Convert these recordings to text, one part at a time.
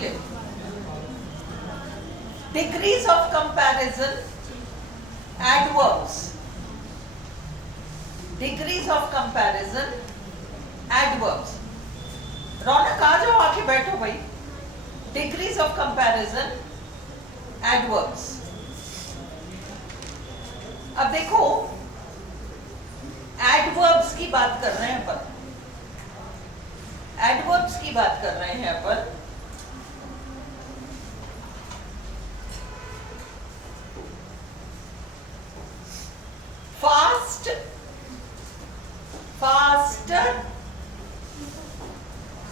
clear? Degrees of comparison, adverbs. Degrees of comparison, adverbs. रौनक आ जाओ, आके बैठो भाई. Degrees of comparison, adverbs. अब देखो, adverbs की बात कर रहे हैं अपन. Adverbs की बात कर रहे हैं अपन. Fast, faster,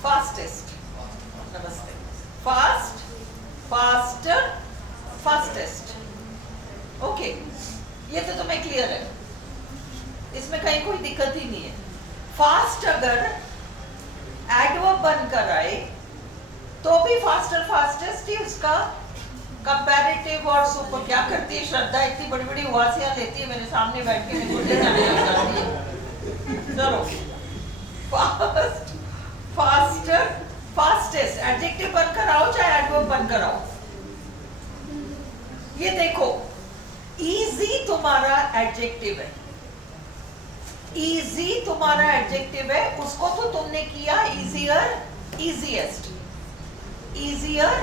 fastest. नमस्ते. Fast, faster, fastest. ओके, ये तो तुम्हें क्लियर है, इसमें कहीं कोई दिक्कत ही नहीं है. फास्ट अगर एडवर्ब बनकर आए तो भी फास्टर फास्टेस्ट ही उसका कंपैरेटिव और सुपर. क्या करती है श्रद्धा, इतनी बड़ी बड़ी उवासियां लेती है मेरे सामने बैठ के मुझे जाती है. चलो, फास्ट, फास्टर, फास्टेस्ट एडजेक्टिव बनकर आओ चाहे एडवर्ब बनकर आओ. ये देखो, इजी तुम्हारा एडजेक्टिव है. इजी तुम्हारा एडजेक्टिव है, उसको तो तुमने किया easier, easiest. Easier,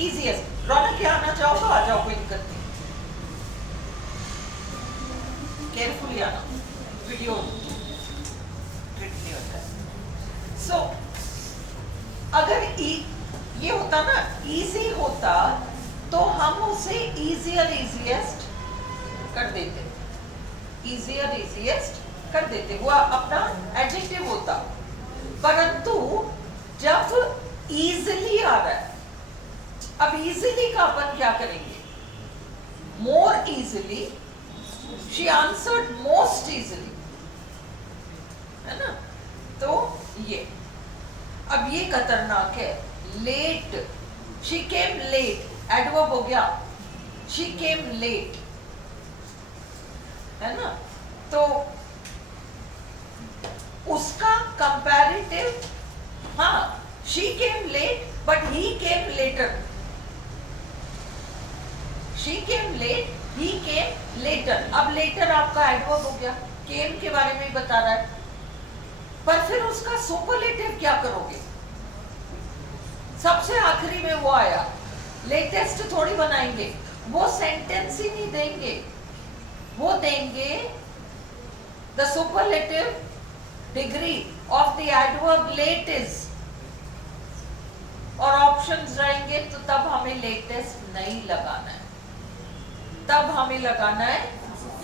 easiest. Raunak क्या आना चाहो तो आ जाओ, कोई दिक्कत नहीं. केयरफुली आना, वीडियो ट्रिक नहीं होता है. सो अगर ये होता ना, इजी होता तो हम उसे इजियर, इजीएस्ट कर देते. इजियर, इजीएस्ट कर देते, वो अपना एडजेक्टिव होता. परंतु जब इजिली आ रहा है, अब इजिली का अपन क्या करेंगे? More easily, she answered most easily, है ना. तो ये अब ये खतरनाक है. Late, she came late, adverb हो गया. शी केम लेट, है ना. तो उसका कंपैरेटिव, हाँ, she came late but he came later. She came late, he came later. अब लेटर आपका एडवर्ब हो गया, केम के बारे में ही बता रहा है. पर फिर उसका सुपरलेटिव क्या करोगे? सबसे आखिरी में वो आया, लेटेस्ट थोड़ी बनाएंगे, वो सेंटेंस ही नहीं देंगे, वो देंगे the superlative degree of the adverb late is, और ऑप्शंस रहेंगे. तो तब हमें लेटेस्ट नहीं लगाना है, तब हमें लगाना है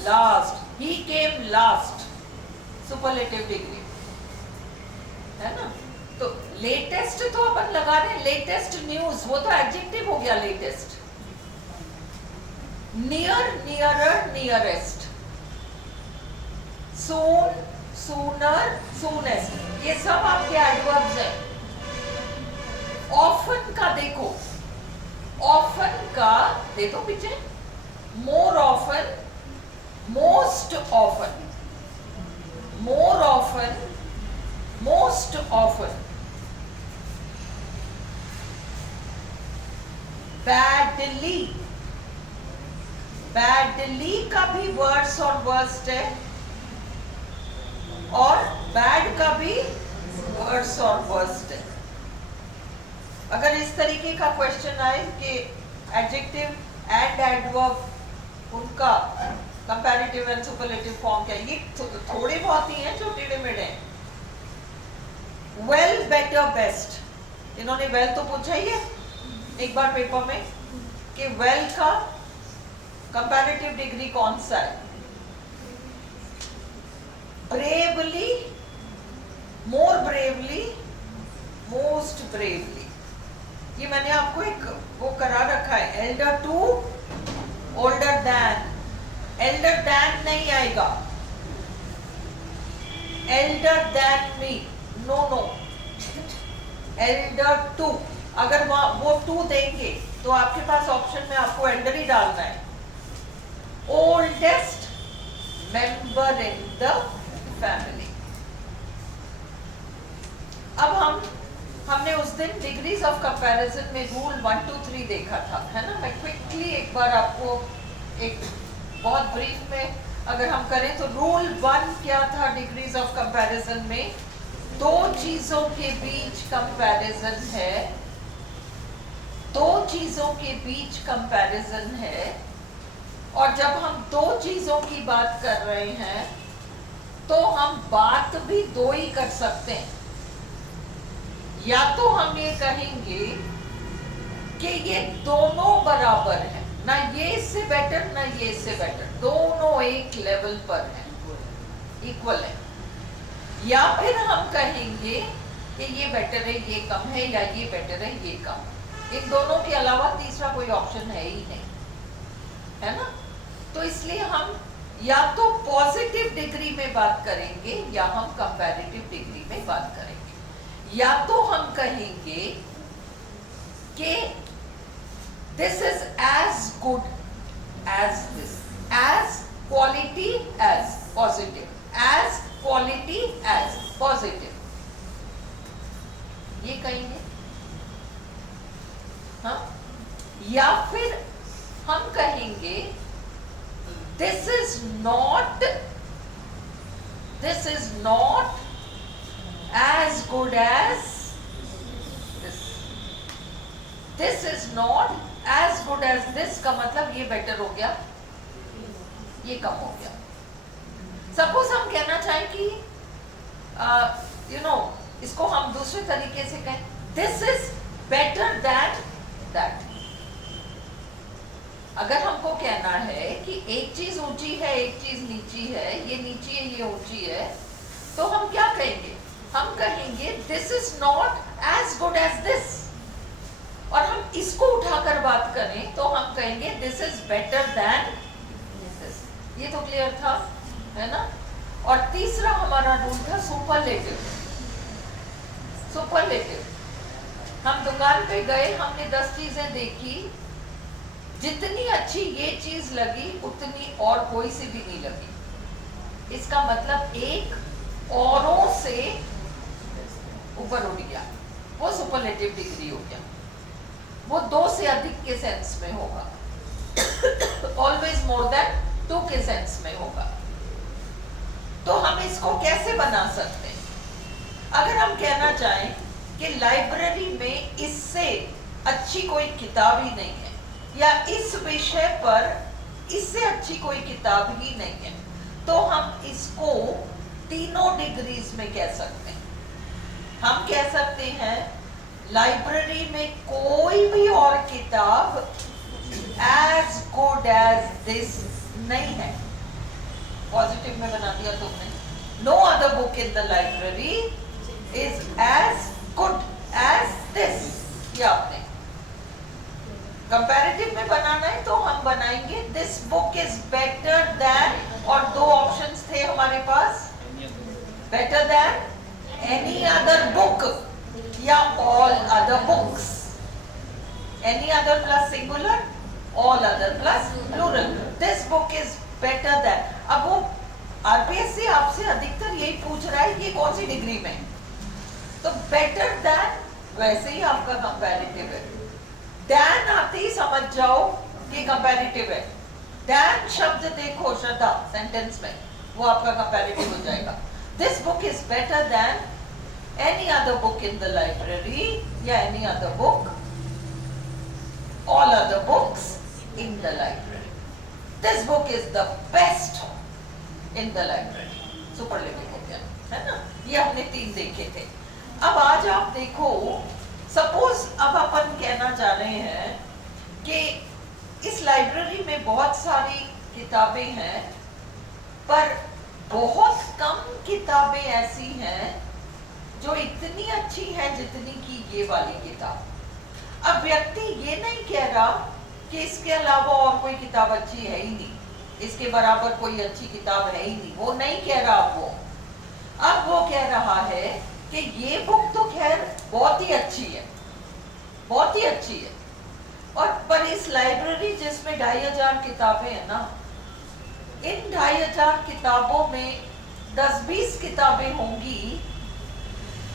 लास्ट. ही केम लास्ट, सुपरलेटिव डिग्री, है ना. तो लेटेस्ट तो अपन लगा रहे हैं, लेटेस्ट न्यूज, वो तो एडजेक्टिव हो गया latest. Near, nearer, nearest. Soon, sooner, soonest, ये सब आपके एडवर्ब्स हैं. ऑफन का देखो, ऑफन का दे दो पीछे. More often, most often, more often, most often. Badly, badly का भी वर्ड्स और वर्स्ट है, और बैड का भी वर्ड्स और वर्स्ट है. अगर इस तरीके का क्वेश्चन आए कि एडजेक्टिव एंड एडवर्ब उनका कंपैरेटिव एंड सुपरलेटिव फॉर्म क्या है, ये थोड़े बहुत ही हैं जो टेढ़े मेढ़े हैं. वेल, बेटर, बेस्ट, इन्होंने वेल तो पूछा ही है एक बार पेपर में कि वेल का कंपैरेटिव डिग्री कौन सा है. Bravely, more bravely, most bravely. ये मैंने आपको एक वो करा रखा है, elder to, older than. Elder than नहीं आएगा, elder than me, no no. Elder to, अगर वो टू देंगे तो आपके पास ऑप्शन में आपको एल्डर ही डालना है. Oldest member in the family. अब हम हमने उस दिन डिग्रीज ऑफ कंपैरिजन में रूल 1 2 3 देखा था, है ना। मैं क्विकली एक बार आपको एक बहुत ब्रीफ में अगर हम करें तो रूल 1 क्या था डिग्रीज ऑफ कंपैरिजन में? दो चीजों के बीच कंपैरिजन है, दो चीजों के बीच कंपैरिजन है, और जब हम दो चीजों की बात कर रहे हैं तो हम बात भी दो ही कर सकते हैं। या तो हम ये कहेंगे कि ये दोनों बराबर हैं, ना ये इससे बेटर ना ये इससे बेटर, दोनों एक लेवल पर हैं, इक्वल है। या फिर हम कहेंगे कि ये बेटर है ये कम है, या ये बेटर है ये कम। इन दोनों के अलावा तीसरा कोई ऑप्शन है ही नहीं, है ना। तो इसलिए हम या तो पॉजिटिव डिग्री में बात करेंगे या हम कंपैरेटिव डिग्री में बात करेंगे। या तो हम कहेंगे कि this is as good as this, as quality as positive, as quality as positive, ये कहेंगे। हाँ, या फिर हम कहेंगे this is not as good as this, this is not as good as this का मतलब ये बेटर हो गया, ये कम हो गया। सपोज हम कहना चाहें कि इसको हम दूसरे तरीके से कहें, this is better then that. अगर हमको कहना है कि एक चीज ऊंची है एक चीज नीची है, ये नीची है ये ऊंची है, तो हम क्या कहेंगे? हम कहेंगे this is not as good as this. और हम इसको उठाकर बात करें तो हम कहेंगे this is better than this. ये तो क्लियर था, है ना। और तीसरा हमारा रूल था सुपरलेटिव। सुपरलेटिव, हम दुकान पे गए, हमने 10 चीजें देखी, जितनी अच्छी ये चीज लगी उतनी और कोई सी भी नहीं लगी। इसका मतलब एक औरों से ऊपर उठ गया, वो सुपरलेटिव डिग्री हो गया। वो 2 से अधिक के सेंस में होगा, ऑलवेज मोर देन 2 के सेंस में होगा। तो हम इसको कैसे बना सकते हैं? अगर हम कहना चाहें कि लाइब्रेरी में इससे अच्छी कोई किताब ही नहीं है, या इस विषय पर इससे अच्छी कोई किताब ही नहीं है, तो हम इसको तीनों डिग्रीज में कह सकते हैं। हम कह सकते हैं लाइब्रेरी में कोई भी और किताब एज गुड एज दिस नहीं है। पॉजिटिव में बना दिया तुमने, no other book in the library is as good as this. ये आपने कंपैरेटिव में बनाना है तो हम बनाएंगे this book is better than, और 2 ऑप्शंस थे हमारे पास, better than any other book या all other books. Any other plus singular, all other plus plural. This book is better than. अब वो आरपीएससी आपसे अधिकतर यही पूछ रहा है कि कौन सी डिग्री में, तो बेटर देन वैसे ही आपका कंपैरेटिव है। दैन आते ही समझ जाओ कि कंपैरेटिव है। दैन शब्द देखो श्रद्धा सेंटेंस में, वो आपका कंपैरेटिव हो जाएगा। This book is better than any other book in the library, या any other book, all other books in the library. This book is the best in the library. Superlative हो गया, है ना। ये हमने 3 देखे थे। अब आज आप देखो, सपोज अब अपन कहना चाह रहे हैं कि इस लाइब्रेरी में बहुत सारी किताबें हैं, पर बहुत कम किताबें ऐसी हैं जो इतनी अच्छी हैं जितनी की ये वाली किताब। अब व्यक्ति ये नहीं कह रहा कि इसके अलावा और कोई किताब अच्छी है ही नहीं, इसके बराबर कोई अच्छी किताब है ही नहीं, वो नहीं कह रहा वो। अब वो कह रहा है कि ये बुक तो खैर बहुत ही अच्छी है, बहुत ही अच्छी है, और पर इस लाइब्रेरी जिसमें 2500 किताबें हैं ना, इन 2500 किताबों में 10-20 किताबें होंगी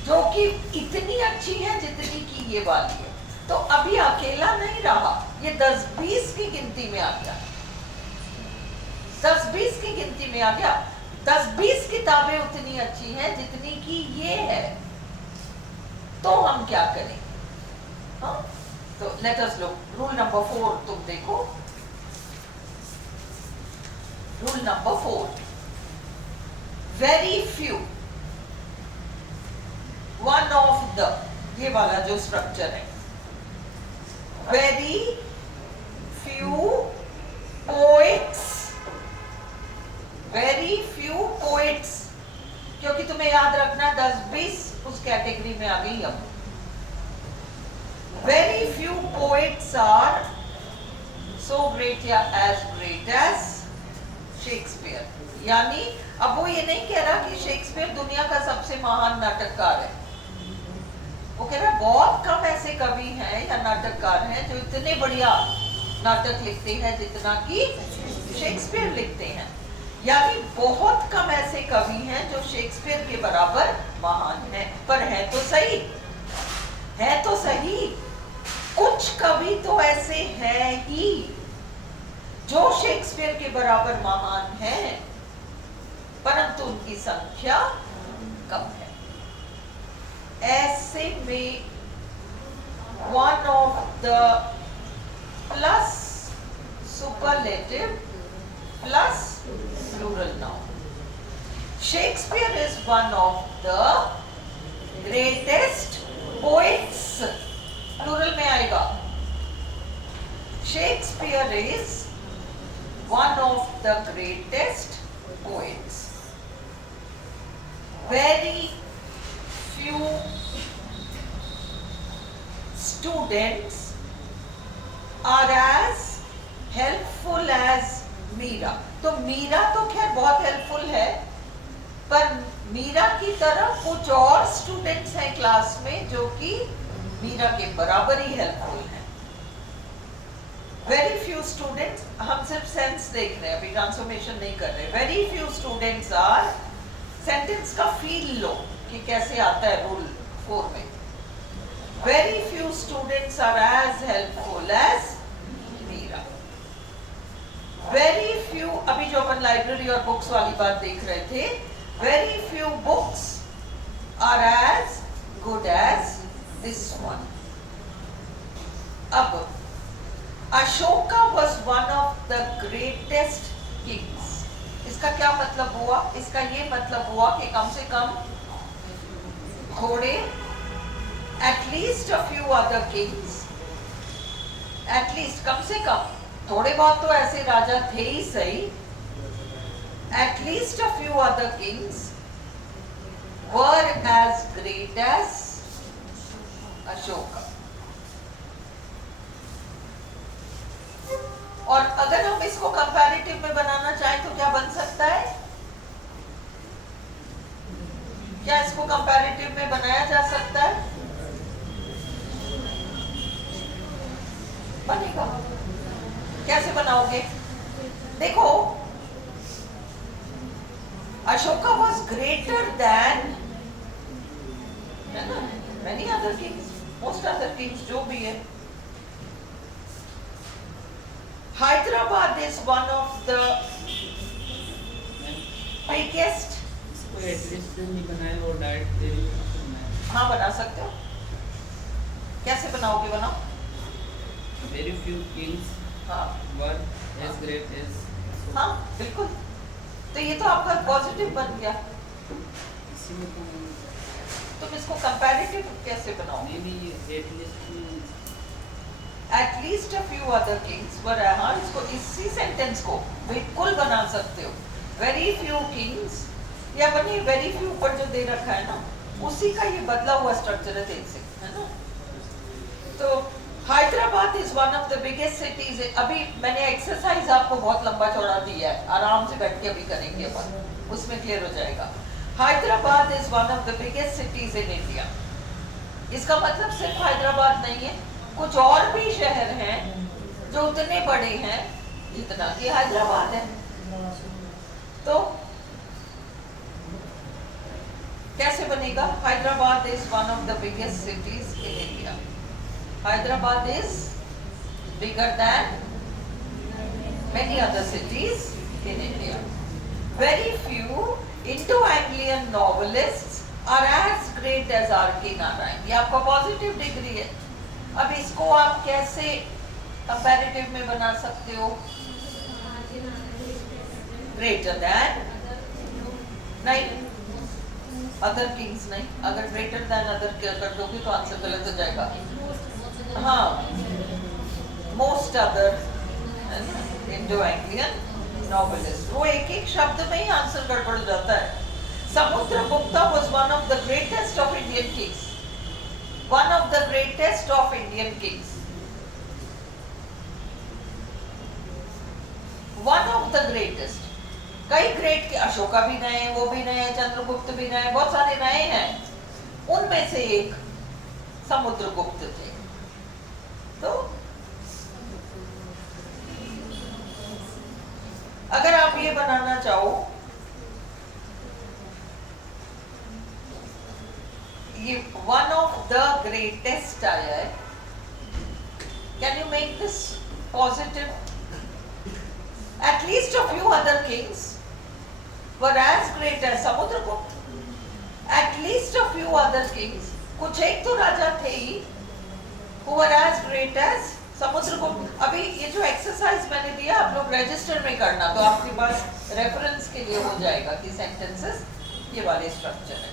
जो कि इतनी अच्छी है जितनी की ये वाली है। तो अभी अकेला नहीं रहा, ये 10-20 की गिनती में आ गया, 10-20 की गिनती में आ गया। 10-20 किताबें उतनी अच्छी हैं जितनी की ये है, तो हम क्या करें? हाँ, तो let us look rule number 4। तुम देखो rule number 4, very few, one of the, ये वाला जो स्ट्रक्चर है, very few poets, very few poets, क्योंकि तुम्हें याद रखना 10-20 उस कैटेगरी में आ गई। अब very few poets are so great या एज ग्रेट एज शेक्सपियर। यानी अब वो ये नहीं कह रहा कि शेक्सपियर दुनिया का सबसे महान नाटककार है, वो कह रहा बहुत कम ऐसे कवि हैं या नाटककार हैं जो इतने बढ़िया नाटक लिखते हैं जितना कि शेक्सपियर लिखते हैं। यानी बहुत कम ऐसे कवि हैं जो शेक्सपियर के बराबर महान हैं। पर है तो सही, है तो सही, कुछ कवि तो ऐसे हैं ही जो शेक्सपियर के बराबर महान हैं, परंतु उनकी संख्या कम है। ऐसे में one of the plus superlative plus plural noun, Shakespeare is one of the greatest poets, plural में आएगा। Shakespeare is one of the greatest poets, very few students are as helpful as Meera. तो मीरा तो खैर बहुत हेल्पफुल है, पर मीरा की तरह कुछ और स्टूडेंट्स हैं क्लास में जो कि मीरा के बराबर ही हेल्पफुल हैं। वेरी फ्यू स्टूडेंट्स, हम सिर्फ सेंस देख रहे हैं, अभी ट्रांसफॉर्मेशन नहीं कर रहे। Very few students are, sentence का फील लो कि कैसे आता है रूल 4 में। Very few students are as helpful as Meera. Very few, अभी जो अपन लाइब्रेरी और बुक्स वाली बात देख रहे थे, very few books are as good as this one. अब Ashoka was one of the greatest kings, इसका क्या मतलब हुआ? इसका ये मतलब हुआ कि कम से कम थोड़े, at least a few other kings, at least कम से कम थोड़े बहुत तो ऐसे राजा थे ही सही, at least a few other kings were as great as Ashoka. और अगर हम इसको कंपैरेटिव में बनाना चाहें तो क्या बन सकता है? क्या इसको कंपैरेटिव में बनाया जा सकता है? बनेगा। कैसे बनाओगे? देखो, Ashoka was greater than many other Kings, most other Kings जो भी है। Hyderabad is one of the biggest, at least नहीं बनाए और डाइट दे रही है। हाँ बना सकते हो। कैसे बनाओगे? बनाओ। वेरी फ्यू किंग्स हाँ वर एज ग्रेट एज, हाँ बिल्कुल। तो ये तो आपका पॉजिटिव बन गया। इसी में तुम इसको कंपैरेटिव कैसे बनाओगे? नहीं at least a few other kings वर, हाँ इसको, इसी सेंटेंस को बिल्कुल बना सकते हो। वेरी फ्यू किंग्स, या बनी वेरी फ्यू पर जो दे रखा है ना, उसी का ये बदला हुआ स्ट्रक्चर है, देख सकते हैं ना। तो Hyderabad is one of the biggest cities. अभी मैंने एक्सरसाइज आपको बहुत लंबा चौड़ा दिया है, आराम से बैठ के अभी करेंगे अपन, उसमें क्लियर हो जाएगा। Hyderabad is one of the biggest cities in India. इसका मतलब सिर्फ हैदराबाद नहीं है, कुछ और भी शहर हैं जो उतने बड़े हैं जितना कि हैदराबाद है। तो कैसे बनेगा? Hyderabad is one of the biggest cities in India. Hyderabad is bigger than many other cities in India. Very few Indo-Anglian novelists are as great as R.K. Narayan. ये आपका पॉजिटिव डिग्री है. अब इसको आप कैसे कंपैरेटिव में बना सकते हो? ग्रेटर दैन नहीं, अदर किंग्स नहीं. अगर ग्रेटर दैन अदर कर दोगे तो आंसर गलत हो जाएगा. हाँ, मोस्ट अदर इंडो-एंग्लियन नॉवेलिस्ट. वो एक एक शब्द में ही आंसर गड़बड़ जाता है. Samudragupta was one of the greatest of Indian kings. One of the greatest of Indian kings. One of the greatest. कई ग्रेट के, अशोका भी नए, वो भी नए, चंद्रगुप्त भी नए, बहुत सारे नए हैं. उनमें से एक समुद्रगुप्त थे. तो अगर आप ये बनाना चाहो, ये वन ऑफ द ग्रेटेस्ट आया है, can you make this positive? At least a few other kings were as great as Samudragupta. At least a few other kings, कुछ एक तो राजा थे ही who were as great as Samudragupta. अभी ये जो एक्सरसाइज मैंने दिया आप लोग रजिस्टर में करना, तो आपके पास रेफरेंस के लिए हो जाएगा कि सेंटेंसेस ये वाले स्ट्रक्चर है.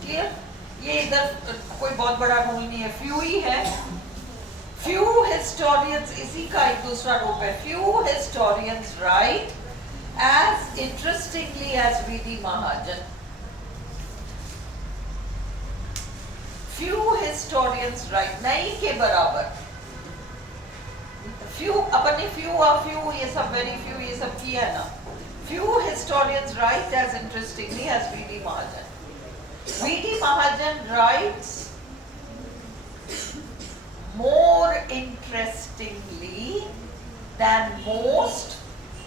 क्लियर? ये इधर कोई बहुत बड़ा रूल नहीं है, फ्यू ही है. फ्यू हिस्टोरियंस, इसी का एक दूसरा रूप है. Few historians write as interestingly as VD. Mahajan. Few historians write, नहीं के बराबर. फ्यू, अपन ने फ्यू और फ्यू ये सब, वेरी फ्यू ये सब किया है ना. Few historians write as interestingly as VD. Mahajan. VD. Mahajan writes more interestingly than most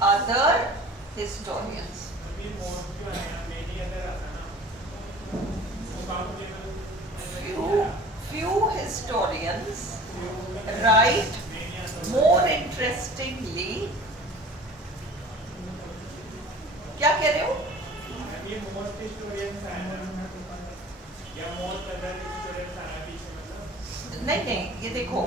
other historians. Few historians write more interestingly. क्या कह रहे हो? नहीं, ये देखो,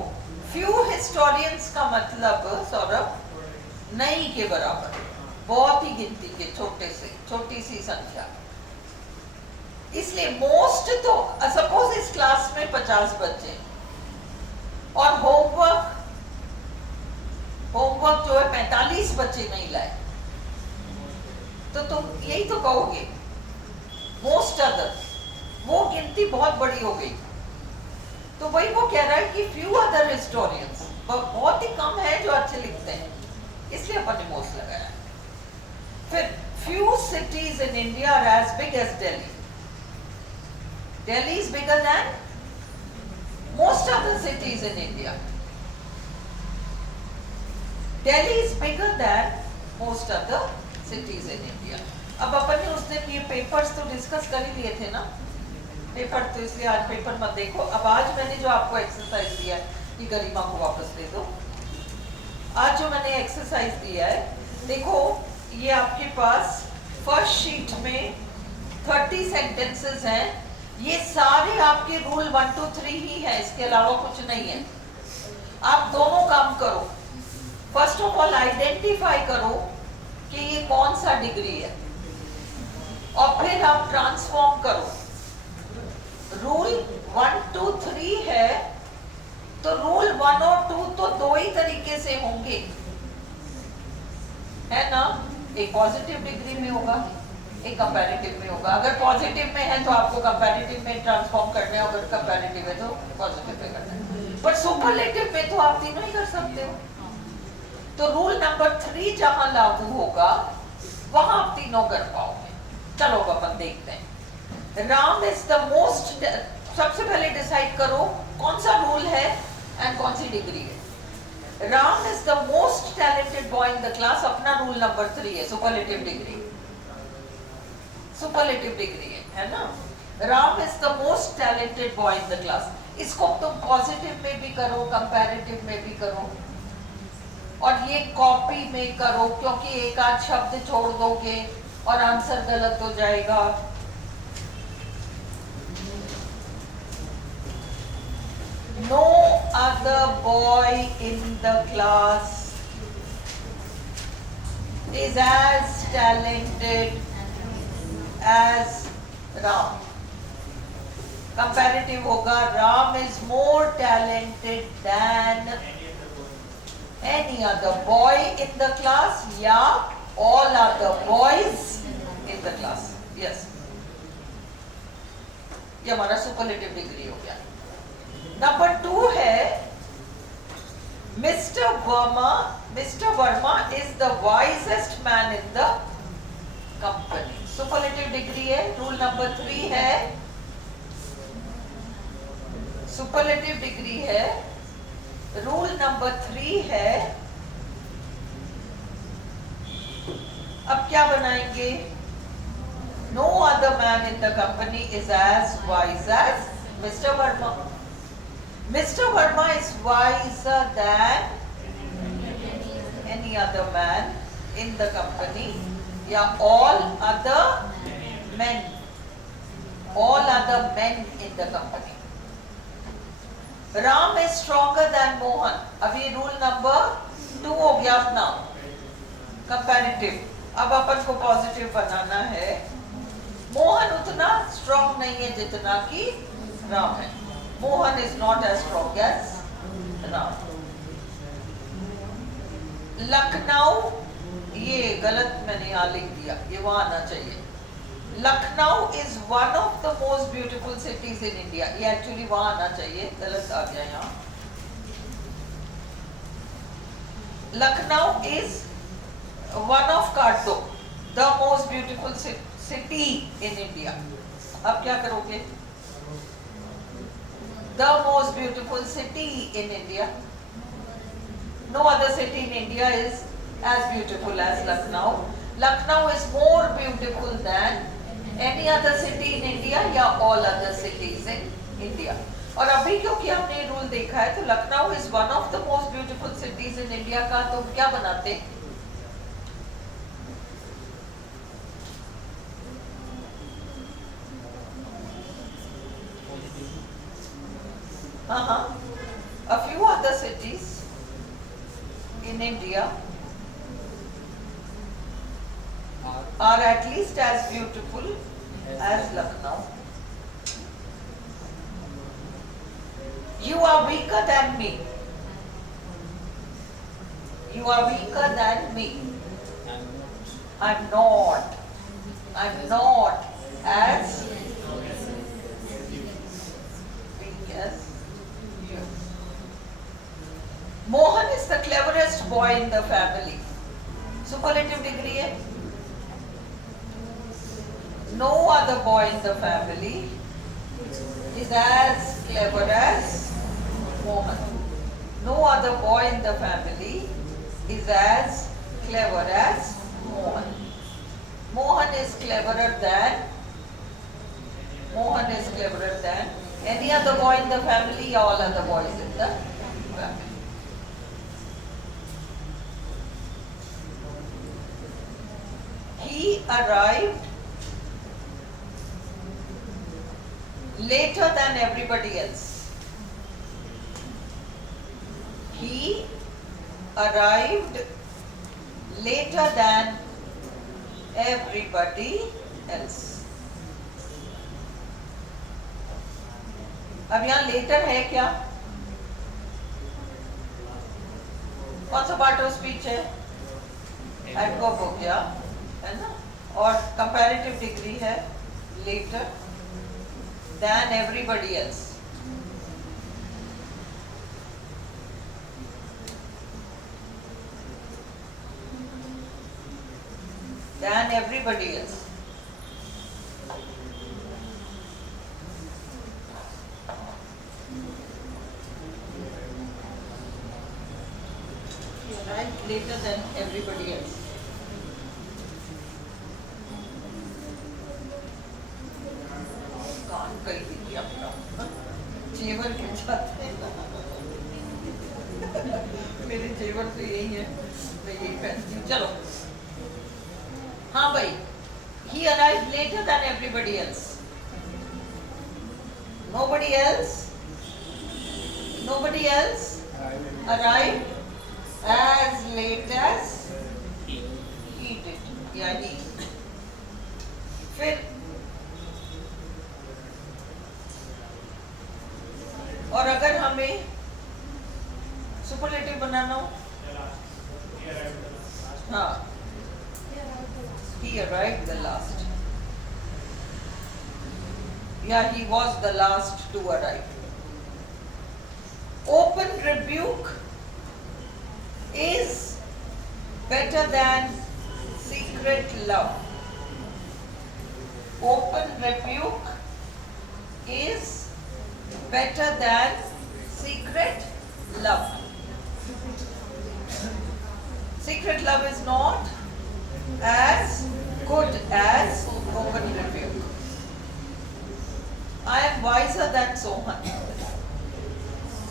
फ्यू हिस्टोरियंस का मतलब सौरभ नहीं के बराबर, बहुत ही गिनती के, छोटी सी संख्या. इसलिए मोस्ट तो, सपोज इस क्लास में 50 बच्चे और होमवर्क जो है 45 बच्चे नहीं लाए, तो तुम यही तो कहोगे मोस्ट अदर. वो गिनती बहुत बड़ी हो गई. तो वही वो कह रहा है कि फ्यू अदर हिस्टोरियंस, बहुत ही कम है जो अच्छे लिखते हैं, इसलिए अपन ने मोस्ट लगाया. फिर few cities in India are as big as Delhi. Delhi is bigger than most other cities in India. Delhi is bigger than most other cities in India. अब अपन ने उस दिन ये पेपर्स तो डिस्कस कर ही लिए थे ना, पेपर, तो इसलिए आज पेपर मत देखो. अब आज मैंने जो आपको एक्सरसाइज दिया है, ये गरिमा को वापस दे दो. आज जो मैंने एक्सरसाइज दिया है, देखो ये आपके पास फर्स्ट शीट में 30 सेंटेंसेस हैं. ये सारे आपके रूल 1 2 3 ही है, इसके अलावा कुछ नहीं है. आप दोनों काम करो. फर्स्ट ऑफ ऑल आइडेंटिफाई करो कि ये कौन सा डिग्री है, और फिर आप ट्रांसफॉर्म करो. रूल 1 2 3 है, तो रूल 1 और 2 तो दो ही तरीके से होंगे, है ना. एक पॉजिटिव डिग्री में होगा, एक कंपैरेटिव में होगा. अगर पॉजिटिव में है तो आपको कंपैरेटिव में ट्रांसफॉर्म करना है, अगर कंपैरेटिव है तो पॉजिटिव में करना है. पर सुपरलेटिव में तो आप तीनों ही कर सकते हो. तो रूल नंबर 3 जहां लागू होगा वहां आप तीनों कर पाओगे. चलो अपन देखते हैं. राम इज द मोस्ट, सबसे पहले डिसाइड करो कौन सा रूल है एंड कौन सी डिग्री है. Ram is the most talented boy in the class, अपना रूल नंबर 3 है, सुपरलेटिव डिग्री. सुपरलेटिव डिग्री है ना. Ram is the most talented boy in the class. इसको तुम पॉजिटिव में भी करो, कंपैरेटिव में भी करो, और ये कॉपी में करो, क्योंकि एक आध शब्द छोड़ दोगे और आंसर गलत हो जाएगा। No other boy in the class is as talented as Ram. Comparative होगा, Ram is more talented than any other boy in the class या all other boys in the class. Yes. ये हमारा superlative degree हो गया। Number 2 है mister Verma. Mister Verma is the wisest man in the company. Superlative degree है। Rule number 3 है, superlative degree है। Rule number 3 है, अब क्या बनाएंगे? No other man in the company is as wise as mister Verma. Mr. Verma is wiser than any other man in the company. Yeah, all other men. All other men in the company. Ram is stronger than Mohan. अभी rule number 2 हो गया अपना comparative. अब अपन को positive बनाना है। मोहन उतना strong नहीं है जितना कि राम है। Mohan is not as strong as Ram. Lucknow, ये गलत मैंने यहाँ लिख दिया, ये वहां आना चाहिए। Lucknow is one of the most beautiful cities in India. ये एक्चुअली वहां आना चाहिए, गलत आ गया यहाँ। लखनऊ इज वन ऑफ काट दो, the most beautiful city in India. अब क्या करोगे? The most beautiful city in India. No other city in India is as beautiful as Lucknow. Lucknow is more beautiful than any other city in India या all other cities in India. और अभी क्योंकि हमने rule देखा है, तो Lucknow is one of the most beautiful cities in India का तो क्या बनाते? A few other cities in India are at least as beautiful as Lucknow. You are weaker than me. You are weaker than me. I'm not. I'm not as weak as you. Mohan is the cleverest boy in the family. Superlative degree है. No other boy in the family is as clever as Mohan. No other boy in the family is as clever as Mohan. Mohan is cleverer than any other boy in the family or all other boys in the family. He arrived later than everybody else. He arrived later than everybody else. अब यहाँ letter है क्या? कौन सा part of speech है? Adverb हो गया, है ना? और कंपैरेटिव डिग्री है later than everybody else. Than everybody else. You arrived later than everybody else. जाते हैं। मेरे जेवर तो यही है, मैं यही पहनती हूँ। चलो, हाँ भाई, he arrived later than everybody else. Nobody else arrived as late as he did. यानी फिर और अगर हमें सुपरलेटिव बनाना हो, हाँ, he arrived the last. Yeah, he was the last to arrive. Open rebuke is better than secret love. Open rebuke is better than secret love. Secret love is not as good as open rebuke. I am wiser than Sohan.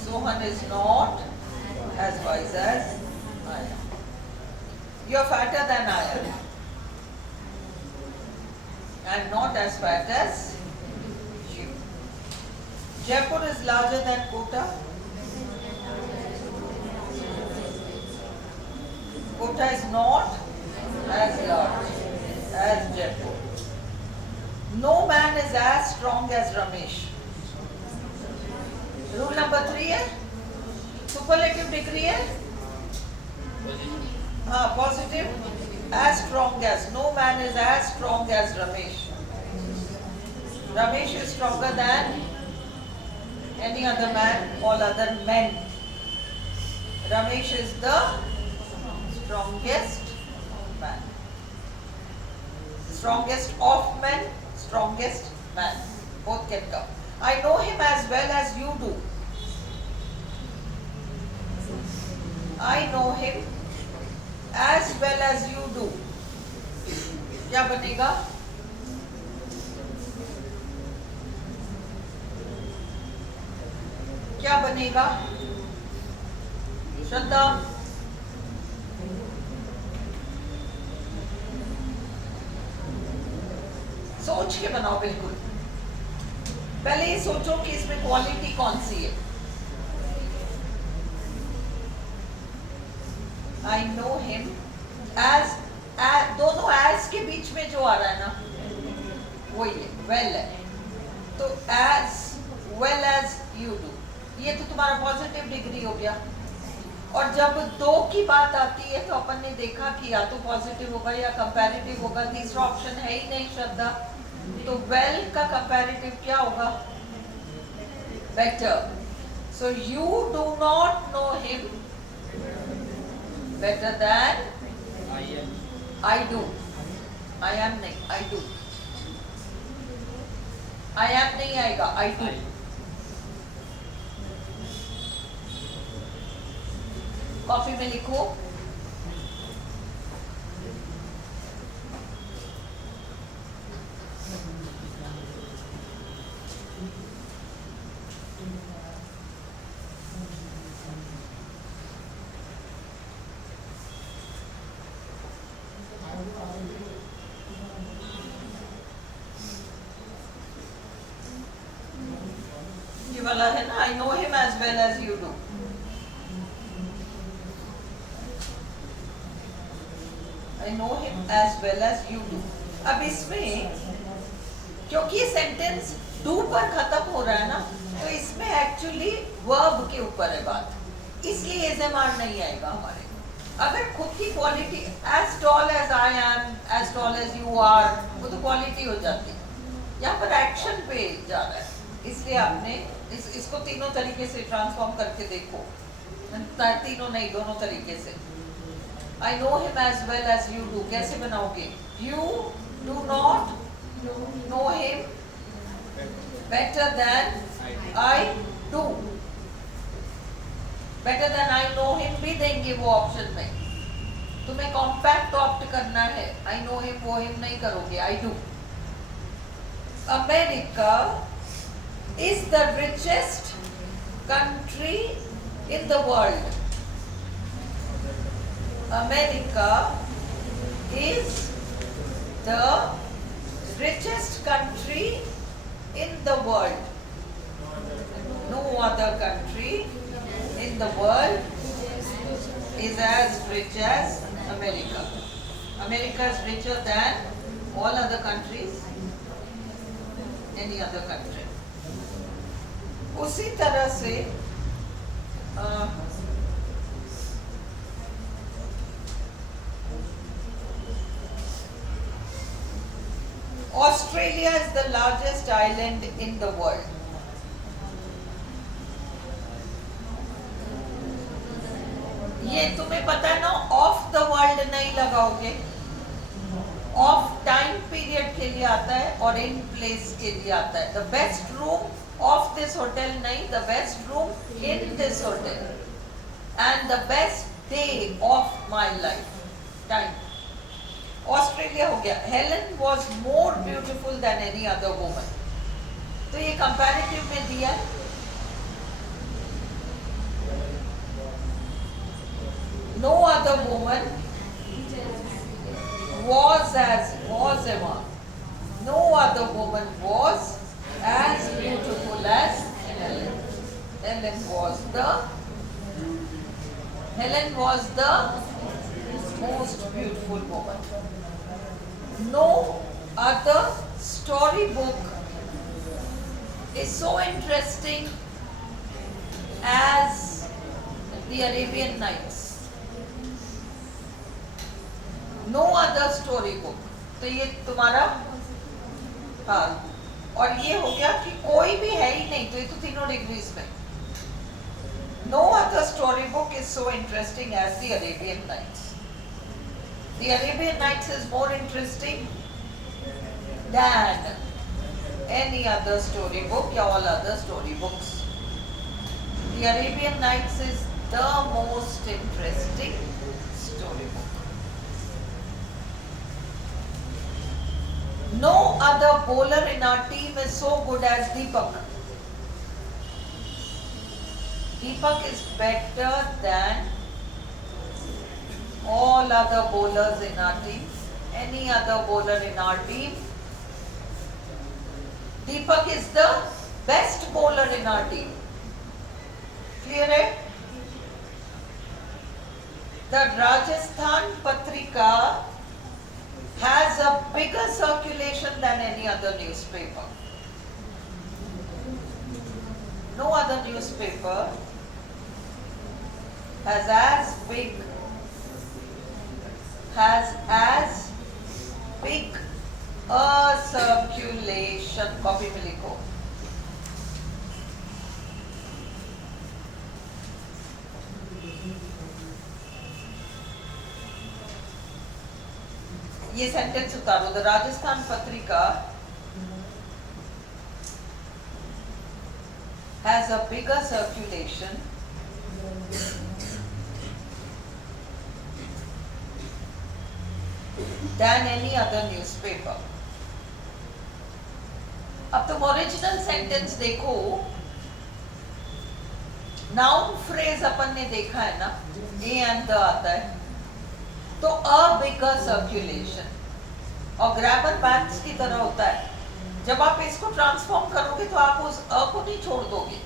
Sohan is not as wise as I am. You are fatter than I am. I am not as fat as you. Jaipur is larger than Kota. Kota is not as large as Jaipur. No man is as strong as Ramesh. Rule number 3 है, superlative degree है, हाँ, positive, as strong as. No man is as strong as Ramesh. Ramesh is stronger than any other man, all other men. Ramesh is the strongest man. Strongest of men, strongest man. Both can come. I know him as well as you do. I know him as well as you do. क्या बनेगा? क्या बनेगा? श्रद्धा, सोच के बनाओ बिल्कुल। पहले ये सोचो कि इसमें क्वालिटी कौन सी है। आई नो हिम एज, दोनों एज के बीच में जो आ रहा है ना, वही है, वेल है। तो as well as you do, ये तो तुम्हारा पॉजिटिव डिग्री हो गया। और जब दो की बात आती है तो अपन ने देखा कि या तो पॉजिटिव होगा या कंपैरेटिव होगा, तीसरा ऑप्शन है ही नहीं श्रद्धा। तो वेल का कंपैरेटिव क्या होगा? Better. So you do not know him better than I do. I am नहीं, आई डू। आई एम नहीं आएगा, आई डू। कॉफी में लिखो ये वाला है ना, I know him as well as you do. I know him as well as you do. अब इसमें क्योंकि ये सेंटेंस do पर खत्म हो रहा है ना, तो इसमें एक्चुअली वर्ब के ऊपर है बात, इसलिए एजमार नहीं आएगा हमारे। अगर खुद की quality as tall as I am, as tall as you are, वो तो क्वालिटी हो जाती है। यहाँ पर एक्शन पे जा रहा है, इसलिए आपने इसको तीनों तरीके से ट्रांसफॉर्म करके देखो। तीनों नहीं, दोनों तरीके से। I know him as well as you do. कैसे बनाओगे? You do not know him better than I do. Better than I know him भी देंगे वो ऑप्शन में। तुम्हें कॉम्पैक्ट ऑप्ट करना है। I know him वो him नहीं करोगे, I do. America is the richest country in the world. America is the richest country in the world. No other country in the world is as rich as America. America is richer than all other countries, any other country. उसी तरह से Australia is the largest island in the world. ये तुम्हें पता है ना, of the world नहीं लगाओगे, ऑफ टाइम पीरियड के लिए आता है और इन प्लेस के लिए आता है. The best room of this hotel नहीं, the best room in this hotel and the best day of my life. Time. Australia हो गया. Helen was more beautiful than any other woman. तो ये comparative में दिया है. No other woman was ever. No other woman was as beautiful as Helen. Helen was the most beautiful woman. No other storybook is so interesting as the Arabian Nights. No other story book. तो ये तुम्हारा, हाँ, और ये हो गया कि कोई भी है ही नहीं, तो ये तो तीनों डिग्रीज में. No other story book is so interesting as the Arabian Nights. The Arabian Nights is more interesting than any other story book या all other story books. The Arabian Nights is the most interesting story book. No other bowler in our team is so good as Deepak. Deepak is better than all other bowlers in our team. Any other bowler in our team. Deepak is the best bowler in our team. Clear it? The Rajasthan Patrika has a bigger circulation than any other newspaper. No other newspaper has as big a circulation. Copy में लिखो. ये sentence उतारो. The Rajasthan Patrika has a bigger circulation than any other newspaper. अब तुम original sentence देखो. Noun phrase अपन ने देखा है ना, ए एंड द आता है, तो अ बिगर सर्कुलेशन, और ग्रामर मैथ्स की तरह होता है. जब आप इसको ट्रांसफॉर्म करोगे तो आप उस अ को नहीं छोड़ दोगे.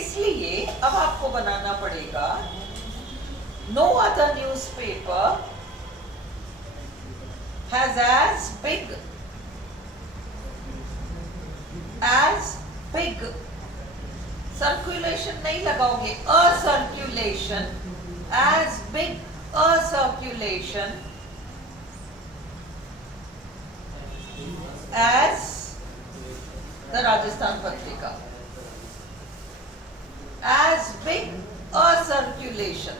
इसलिए अब आपको बनाना पड़ेगा no other newspaper has as big circulation नहीं लगाओगे, a circulation, as big a circulation as the Rajasthan Patrika, as big a circulation.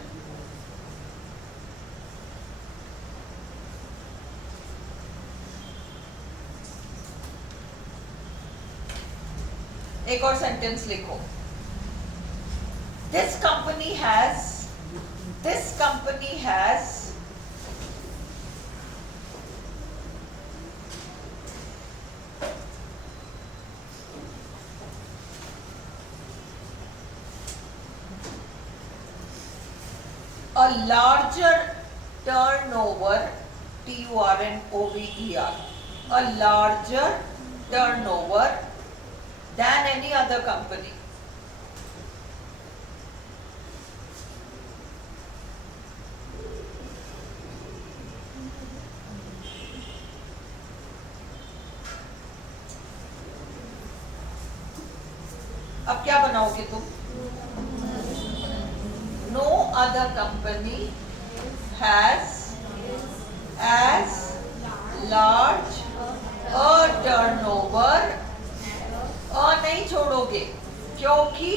एक और सेंटेंस लिखो. This company has larger turnover, turnover, a larger turnover than any other company. अब क्या बनाओगे तुम? No other company has as large a turnover. नहीं छोड़ोगे क्योंकि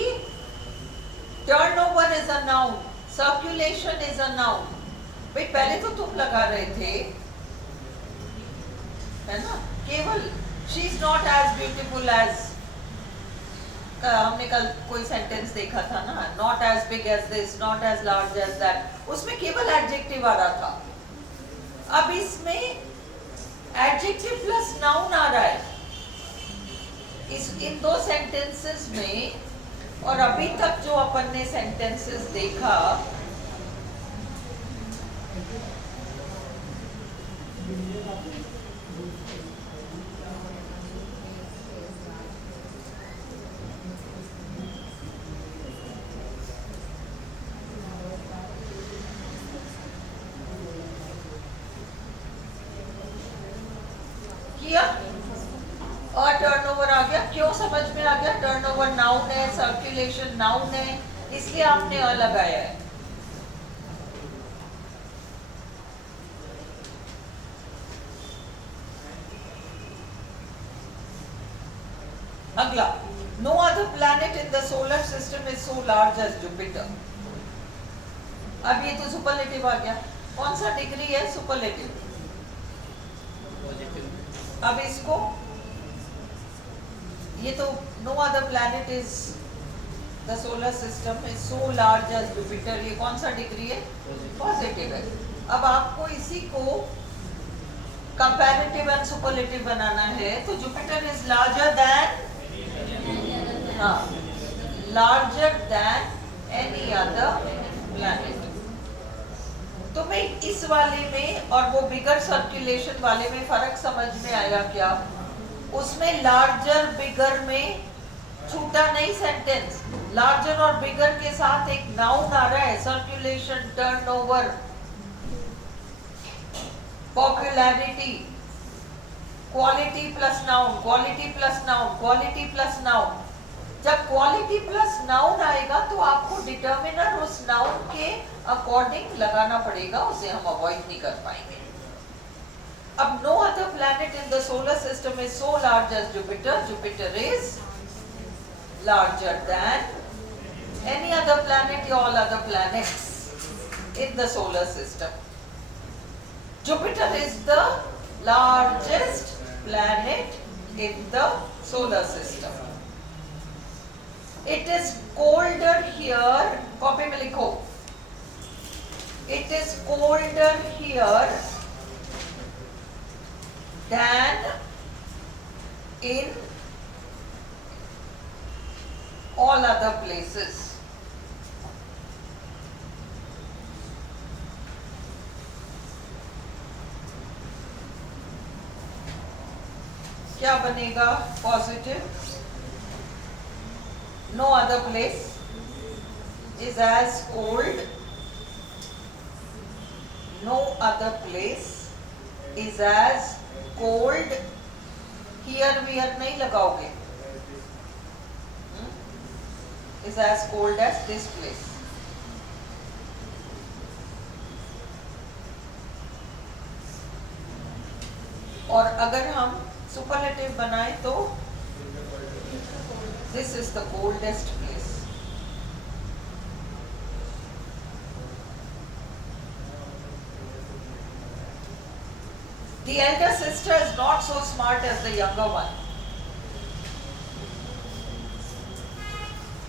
turnover is a noun, circulation is a noun. भाई पहले तो तुम लगा रहे थे, है ना, केवल she is not as beautiful as, हमने कल कोई सेंटेंस देखा था ना, not as big as this, not as large as that, उसमें केवल एडजेक्टिव आ रहा था। अब इसमें एडजेक्टिव प्लस नाउन आ रहा है इन दो सेंटेंसेस में। और अभी तक जो अपन ने सेंटेंसेस देखा, टर्नओवर आ गया। क्यों समझ में आ गया? टर्नओवर नाउन है, सर्कुलेशन नाउन है, इसलिए आपने अ लगाया है। अगला, no other planet in the solar system is so large as Jupiter. अब ये तो सुपरलेटिव आ गया। कौन सा डिग्री है? सुपरलेटिव। अब इसको, ये तो no other planet is the solar system is so large as Jupiter, ये कौन सा डिग्री है? पॉजिटिव है। अब आपको इसी को कंपैरेटिव एंड सुपरलेटिव बनाना है, तो जुपिटर इज लार्जर देन, हाँ, larger than any other planet. तो मैं इस वाले में और वो बिगर सर्कुलेशन वाले में फर्क समझ में आया क्या? उसमें लार्जर बिगर में छूटा नहीं सेंटेंस, लार्जर और बिगर के साथ एक नाउन आ रहा है, circulation, turnover, popularity, quality plus noun, quality plus noun, quality plus noun. जब क्वालिटी प्लस नाउन आएगा तो आपको डिटर्मिनर उस नाउन के अकॉर्डिंग लगाना पड़ेगा, उसे हम अवॉइड नहीं कर पाएंगे। अब no other planet in the solar system is so large as Jupiter, Jupiter is larger than any other planet or all other planets in the solar system. Jupiter is the largest planet in the solar system. It is colder here, copy में लिखो, it is colder here than in all other places. क्या बनेगा? Positive. No other place is as cold. No other place is as cold. Here नहीं लगाओगे, is as cold as this place. और अगर हम superlative बनाएं तो this is the coldest place. The elder sister is not so smart as the younger one.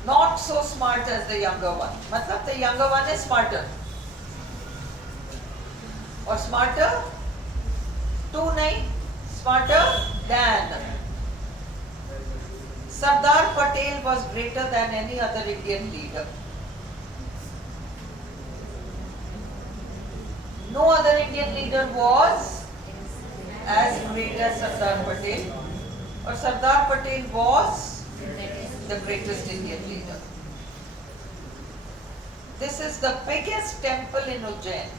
Not so smart as the younger one. मतलब the younger one is smarter. और smarter to नहीं, smarter than. Sardar Patel was greater than any other Indian leader. No other Indian leader was as great as Sardar Patel, or Sardar Patel was the greatest Indian leader. This is the biggest temple in Ujjain.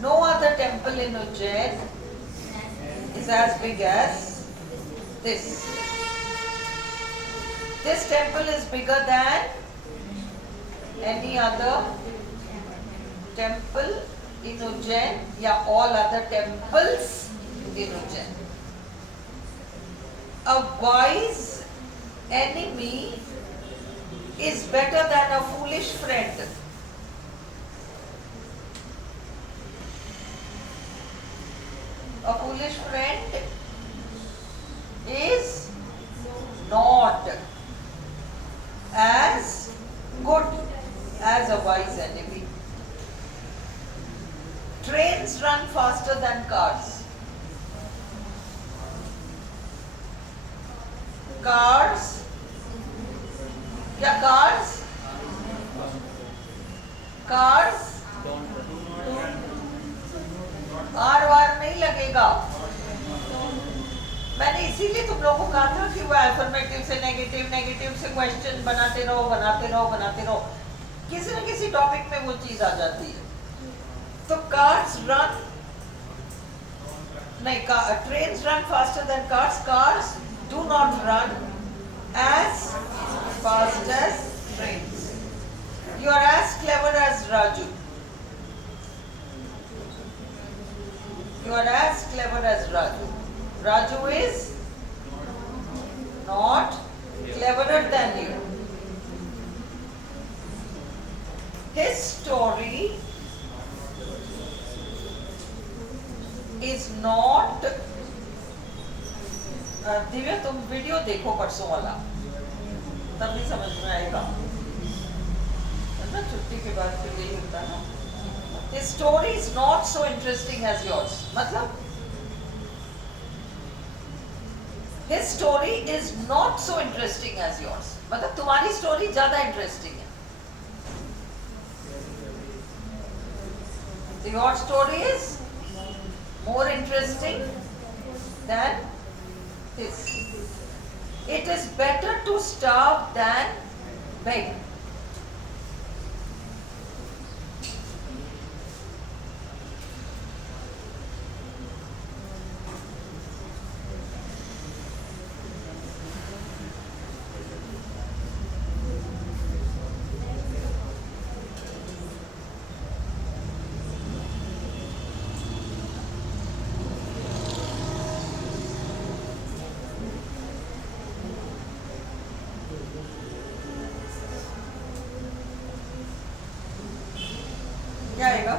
No other temple in Ujjain is as big as this. This temple is bigger than any other temple in Ujjain, yeah, all other temples in Ujjain. A wise enemy is better than a foolish friend. A foolish friend is not as good as a wise enemy. Trains run faster than cars. Cars, क्या cars? Cars are वार नहीं लगेगा. मैंने इसीलिए तुम लोगों को कहा था कि वो अफर्मेटिव से नेगेटिव से क्वेश्चन बनाते रहो. किसी न किसी टॉपिक में वो चीज आ जाती है. तो कार्स रन नहीं, trains run faster than cars. Cars do not run as fast as trains. You are as clever as Raju. You are as clever as Raju. Raju is not cleverer than you. His story is not. Divya तुम video देखो परसों वाला, तब नहीं समझ में आएगा ना. छुट्टी के बाद फिर यही होता है ना. His story is not so interesting as yours. मतलब his story is not so interesting as yours. मतलब तुम्हारी स्टोरी ज्यादा इंटरेस्टिंग है. Your story is more interesting than his. It is better to starve than beg. क्या आएगा?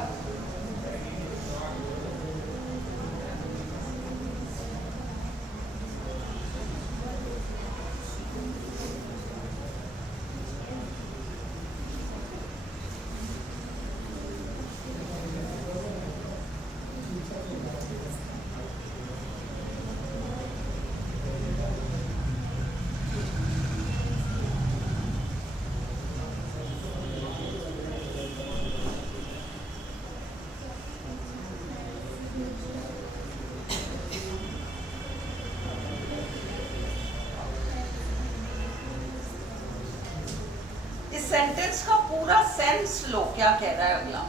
Sentence का पूरा sense लो, क्या कह रहा है अगला.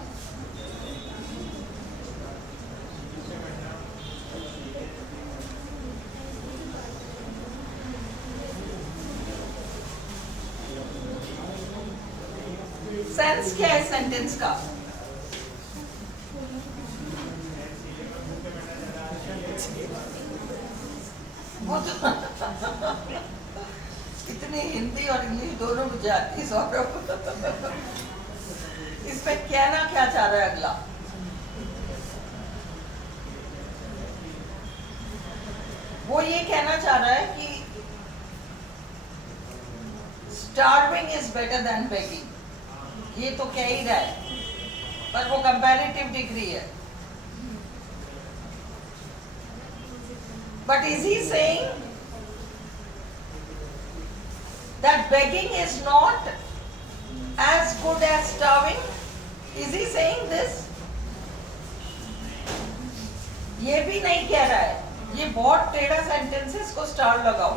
सेंस क्या है सेंटेंस का? वो तो इतनी हिंदी और इंग्लिश दोनों गुजराती सौरभ. इसमें कहना क्या चाह रहा है अगला? वो ये कहना चाह रहा है कि starving is better then begging. ये तो कह ही रहा है, पर वो कंपैरेटिव डिग्री है. But is he saying that begging is not as good as starving? Is he saying this? ये भी नहीं कह रहा है, ये बहुत टेढ़ा सेंटेंस है, इसको स्टार लगाओ।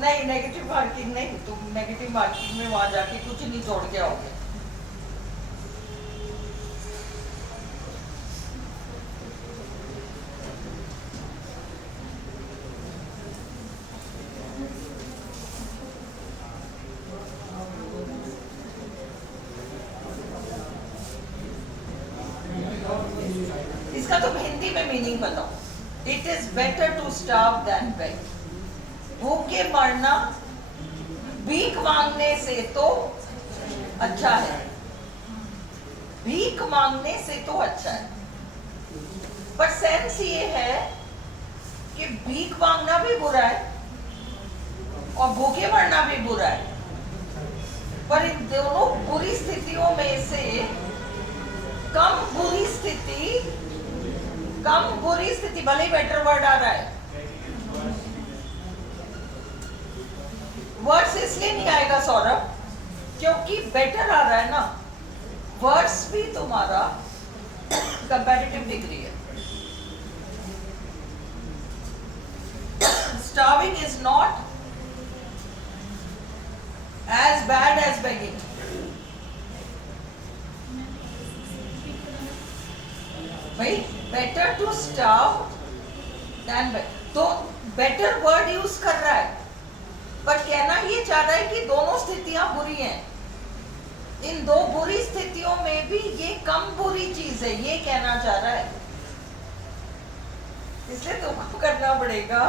नहीं, नेगेटिव मार्किंग नहीं, तुम नेगेटिव मार्किंग में वहां जाके कुछ नहीं जोड़ के आओगे। इसका तुम हिंदी में मीनिंग बताओ। It is better to starve than beg. भूखे मरना भीख मांगने से तो अच्छा है, भीख मांगने से तो अच्छा है। पर सेंस ये है कि भीख मांगना भी बुरा है और भूखे मरना भी बुरा है, पर इन दोनों बुरी स्थितियों में से कम बुरी स्थिति भले बेटर वर्ड आ रहा है, वर्ड्स इसलिए नहीं आएगा सौरभ क्योंकि बेटर आ रहा है ना, वर्ड्स भी तुम्हारा कंपैरेटिव डिग्री है। Starving is not as bad as begging. भाई better to starve than beg, तो better word यूज कर रहा है, पर कहना ये चाह रहा है कि दोनों स्थितियां बुरी हैं, इन दो बुरी स्थितियों में भी ये कम बुरी चीज है, ये कहना चाह रहा है। इसलिए तुमको करना पड़ेगा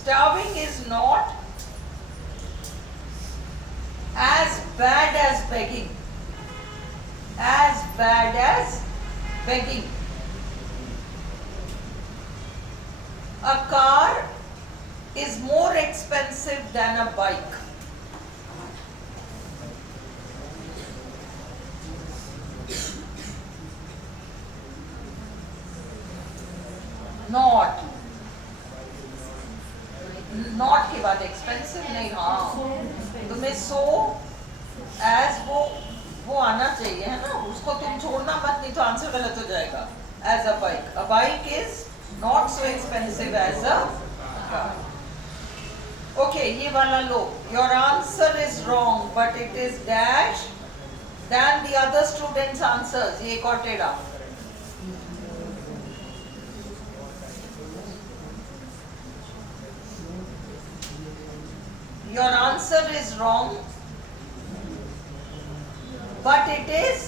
starving is not as bad as begging, as bad as begging. A car is more expensive than a bike. Not के बाद एक्सपेंसिव नहीं, हाँ तुम्हें सो एज वो आना चाहिए है ना, उसको तुम छोड़ना मत, नहीं तो आंसर गलत हो जाएगा। As a bike is not so expensive as a car. Okay, ये वाला लो, your answer is wrong but it is dash than the other students answers. ये एक और टेढ़ा, your answer is wrong but it is,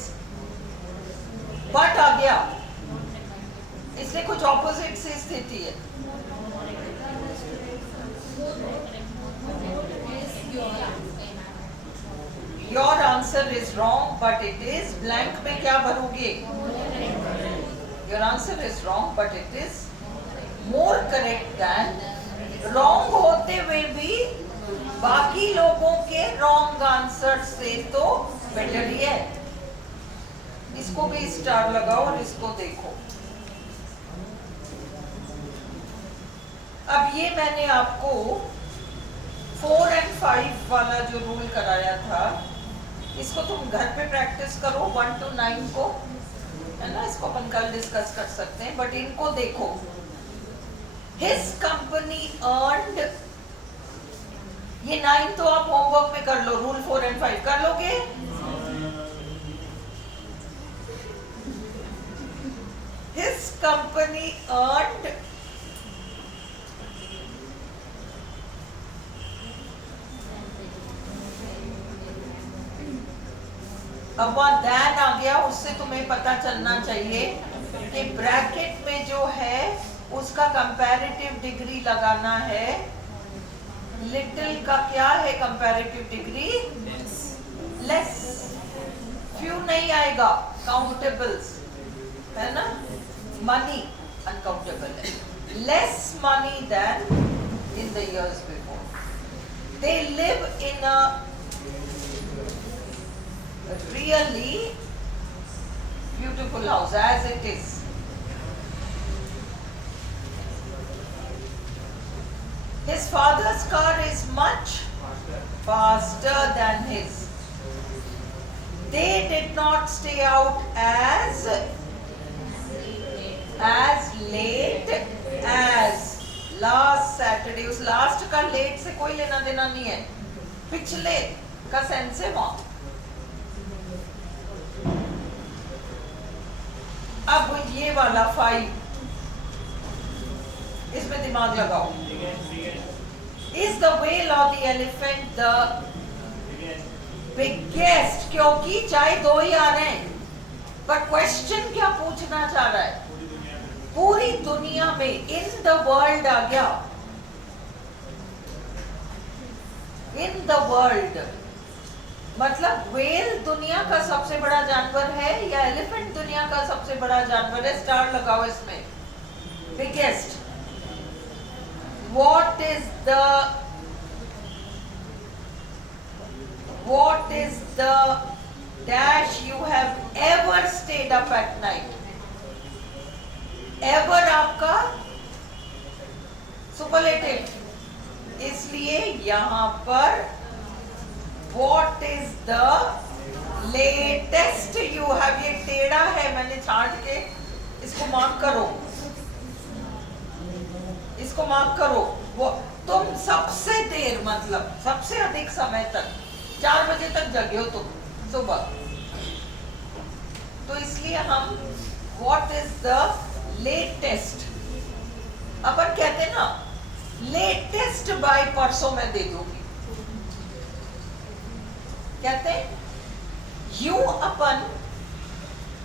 but आ गया इसलिए कुछ ऑपोजिट सी स्थिति है। your answer is wrong but it is, blank में क्या भरोगे? your answer is wrong but it is more correct than, wrong होते हुए भी बाकी लोगों के रॉन्ग आंसर से तो बेटर ही है। इसको भी स्टार लगाओ और इसको देखो। अब ये मैंने आपको 4 और 5 वाला जो रूल कराया था, इसको तुम घर पे प्रैक्टिस करो 1 to 9 को, है ना, इसको अपन कल डिस्कस कर सकते हैं, बट इनको देखो। His company earned, ये 9 तो आप होमवर्क में कर लो, रूल 4 और 5 कर लोगे? His company earned अब वहां दैन आ गया, उससे तुम्हें पता चलना चाहिए कि ब्रैकेट में जो है उसका कंपैरेटिव डिग्री लगाना है। लिटिल का क्या है कंपैरेटिव डिग्री? लेस। फ्यू नहीं आएगा, काउंटेबल्स है ना, मनी अनकाउंटेबल है। Less money than in the years before. They live in a really beautiful house as it is. His father's car is much faster than his. They did not stay out as late as last Saturday. उस last का late से कोई लेना देना नहीं है, पिछले का सेंस है वहां. अब ये वाला 5, इसमें दिमाग लगाओ. Is the whale or the elephant the biggest? क्योंकि चाहे दो ही आ रहे हैं, पर क्वेश्चन क्या पूछना चाह रहा है? पूरी दुनिया में, इन द वर्ल्ड आ गया. इन द वर्ल्ड मतलब व्हेल दुनिया का सबसे बड़ा जानवर है या एलिफेंट दुनिया का सबसे बड़ा जानवर है? स्टार लगाओ इसमें. Biggest. What is the dash you have ever stayed up at night? Ever आपका superlative, इसलिए यहां पर what is the latest you have, ये टेढ़ा है, मैंने छांट के इसको मार्क करो, इसको मार्क करो. वो तुम सबसे देर मतलब सबसे अधिक समय तक 4 बजे तक जगे हो तुम सुबह, तो इसलिए हम व्हाट इज द लेटेस्ट, अपन कहते ना लेटेस्ट बाय परसों में दे दूंगी, कहते यूं अपन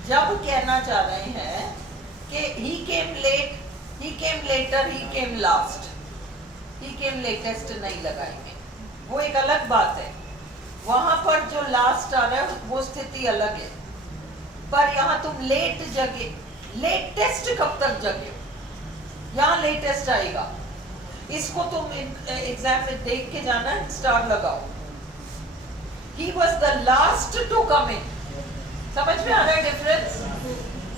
जब कहना चाह रहे हैं कि he came late, he came later, he came last, he came latest नहीं लगाएंगे, वो एक अलग बात है. वहां पर जो लास्ट आ रहा है वो स्थिति अलग है, पर यहाँ तुम लेट जगे, लेटेस्ट कब तक जगे? यहाँ लेटेस्ट आएगा. इसको तुम एग्जाम में देख के जाना, स्टार लगाओ. He was the last to come in. समझ में आ रहा है डिफरेंस?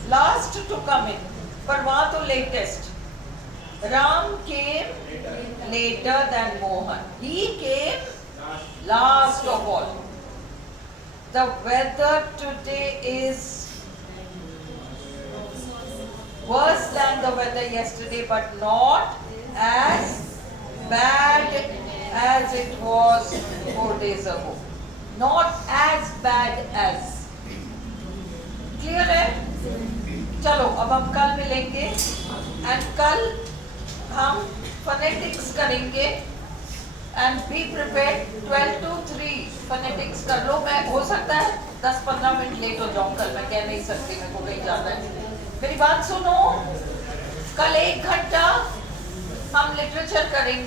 लास्ट टू कम इन, पर वहां तो latest. Ram came later than Mohan. He came last of all. The weather today is worse than the weather yesterday, but not as bad as it was 4 days ago. Not as bad as. Clear है? चलो अब हम कल मिलेंगे and कल हम phonetics करेंगे and be prepared. 12 to 3 phonetics कर लो. मैं हो सकता है 10-15 मिनट लेट हो जाऊं कल, मैं कह नहीं सकती, मेरे को कहीं जाना है. मेरी बात सुनो, कल 1 घंटा हम लिटरेचर करेंगे.